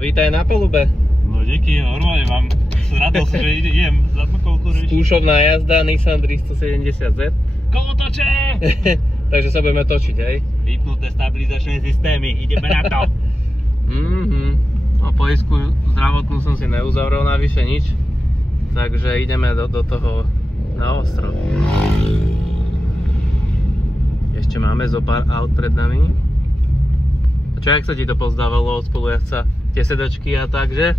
vítaj na palube. No díky, normálne mám radosť, že idem zadnú kolku riešiť. Skúšobná jazda Nissan 370Z. Kolotoče! Takže sa budeme točiť, hej? Vypnuté stabilizačné systémy, ideme na to! No poisku zdravotnú som si neuzavrel navyše nič. Takže ideme do toho na ostro. Ešte máme zo pár aut pred nami. A čo, jak sa ti to pozdávalo od spolujazca? Tie sedačky a tak, že?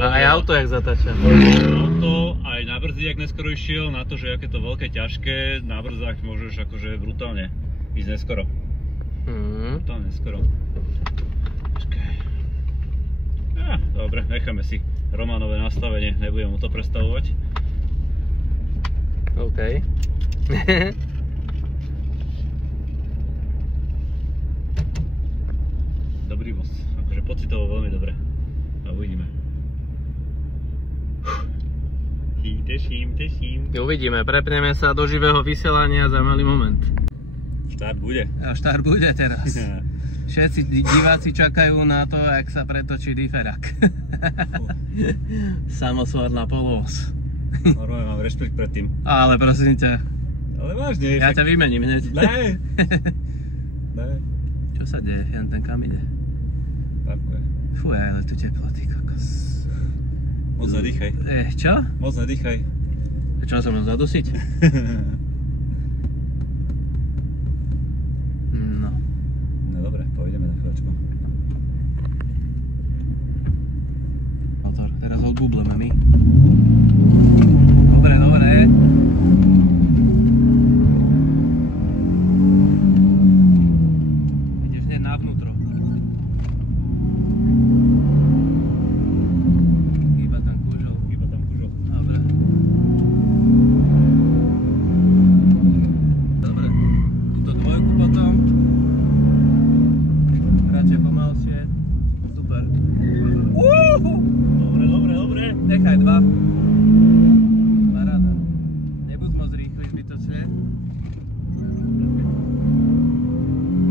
A aj auto jak zatáča. Auto aj na brzdi, jak neskoro išiel, na to, že aké to veľké, ťažké, na brzdách môžeš akože brutálne ísť neskoro. Brutálne neskoro. Dobre, necháme si Romanové nastavenie, nebudem mu to predstavovať. OK. Dobrý voz, akože pocitovo veľmi dobre. A uvidíme. Teším. Uvidíme, prepneme sa do živého vysielania za malý moment. Štart bude. A štart bude teraz. Všetci diváci čakajú na to, jak sa pretočí diferak. Samosvárna polovoz. Normálne mám rešpekt pred tým. Ale prosím ťa. Ale vážne. Ja ťa vymením hneď. Ne. Čo sa deje? Jan ten kam ide? Parkuje. Fú, ale tu teplo, ty kokos. Moc nedýchaj. Čo? Moc nedýchaj. Čo sa mám zadusiť? No. No dobre, pôjdeme na chvíľočku. Motor, teraz odbubleme my. Dobre. Ideš hneď navnútro. Iba tam kúžol. Dobre. Túto dvojku potom. Radšej pomalšie. Super. Dobre. Nechaj dva. Paráda. Nebuď moc rýchly zbytočne.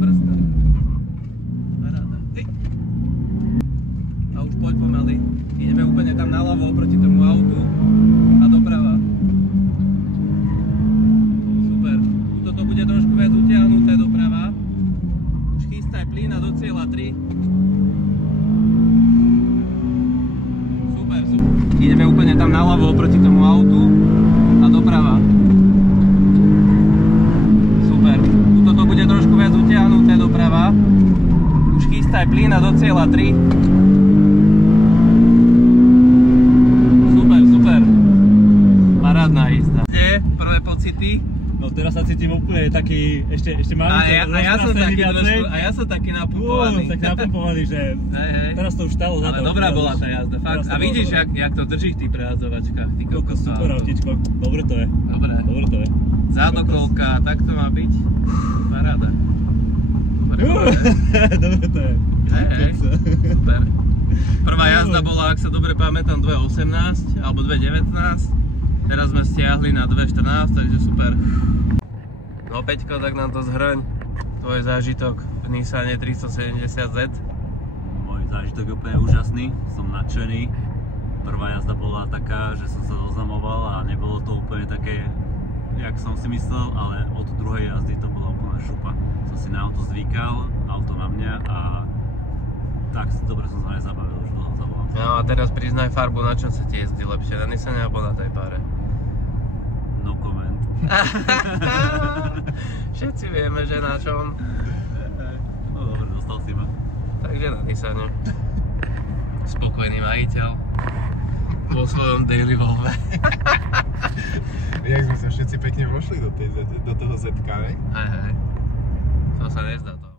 Brzda. Paráda. A už poď pomaly. Ideme úplne tam naľavo oproti tomu autu a doprava. Super. Tuto to bude trošku viac utiahnuté doprava. Už chystaj plyn a do cieľa 3. Super. Ideme úplne tam naľavo oproti tomu autu a doprava. Super. Tuto to bude trošku viac utiahnuté doprava. Už chystaj plyn a do cieľa 3. Super. Parádna jízda. Kde? Prvé pocity? No teraz sa cítim úplne taký, ešte mám A ja som taký napumpovaný. Tak napumpovaný, že Hej. teraz to už stalo za to. Ale dobrá bola tá jazda, fakt. A vidíš, jak to drží v tých prehádzovačkách. Super autičko, dobre to je. Dobre. To je. Zádokolka, tak to má byť. Paráda. Dobre to je. Hej. Super. Prvá jazda bola, ak sa dobre pamätám, 2.18 alebo 2.19. Teraz sme stiahli na 2.14, takže super. No Peťko, tak nám to zhrň. Tvoj zážitok v Nissane 370Z. Môj zážitok je úplne úžasný, som nadšený. Prvá jazda bola taká, že som sa zoznamoval a nebolo to úplne také, jak som si myslel, ale od druhej jazdy to bola úplná šupa. Som si na auto zvykal, auto na mňa a tak dobre som sa nezabavil, už dlho zavolám. No a teraz priznaj farbu, na čom sa ti jezdí lepšie, na Nissane alebo na tej páre? No comment. Všetci vieme, že na čom. No dobre, dostal si ma. Takže na Nissane. Spokojný majiteľ vo svojom daily Volve. Jak sme sa všetci pekne vošli do toho Z-ka, ne? Hej. To sa nezdá to.